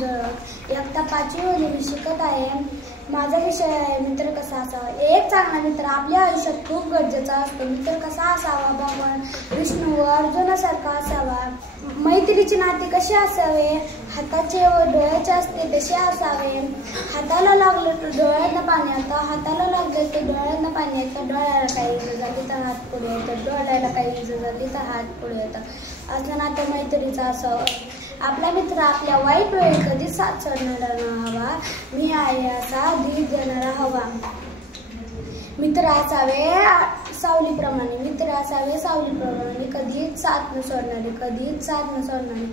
जळक इयत्ता 5वी मध्ये मी शिकत आहे। माझा विषय आहे मित्र कसा असावा। एक चांगला मित्र आपल्या आयुष्यात खूप गरजेचा असतो। मित्र कसा असावा? भगवान विष्णू व अर्जुनासारखा असावा। मैत्रीची नाती कशी असावे? हाताचे व डोळ्याचे असते तसे असावे। हाताला लागलं तर डोळ्यातनं पाणी येतं, हाताला लागलं तर डोळ्यातनं पाणी येतं। डोळ्याला काही इजा झाली तर हात पुढे येतं, डोळ्याला काही इजा झाली तर हात पुढे येतं। असं नातं मैत्रीचं असावं। आपला मित्र आपल्या वाईट वेळी कधीच साथ सोडणारा न हवा, मी आहे असा धीर देणारा हवा। मित्र असावे सावलीप्रमाणे, मित्र असावे सावलीप्रमाणे, कधीच साथ न सोडणारे, कधीच साथ न सोडणारे।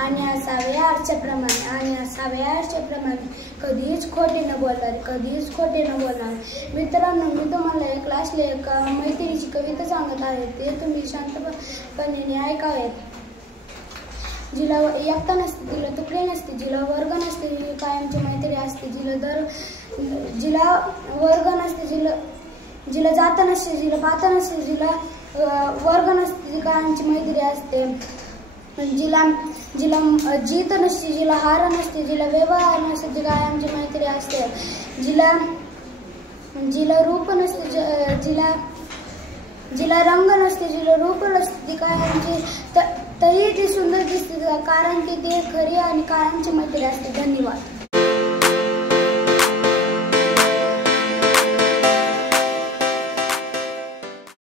आणि असावे आरशाप्रमाणे, आणि असावे आरशाप्रमाणे, कधीच खोटे न बोलणारे, कधीच खोटे न बोलणारे। मित्रांनो, मी तुम्हाला एक क्लासला एक मैत्रीची कविता सांगत आहे, ते तुम्ही शांतपणे ऐकावेत। जिला इयत्ता नसते, जिला तुकडे नसते, जिला वर्ग नसते, ही कायमची मैत्री असते। जिला वर्ग नसते, जिला जात नसते, जिला पात नसते, जिला वर्ग नसते, जी कायमची मैत्री असते। जिला जीत नसते, जिला हार नसते, जिला व्यवहार नसते, जी कायमची मैत्री असते। जिला रूप नसते, जिला रंग नसते, जिला रूप नसते, ती कायमची तरी ती सुंदर दिसते, कारण की ती खरी आणि कायमची मैत्री असते। धन्यवाद।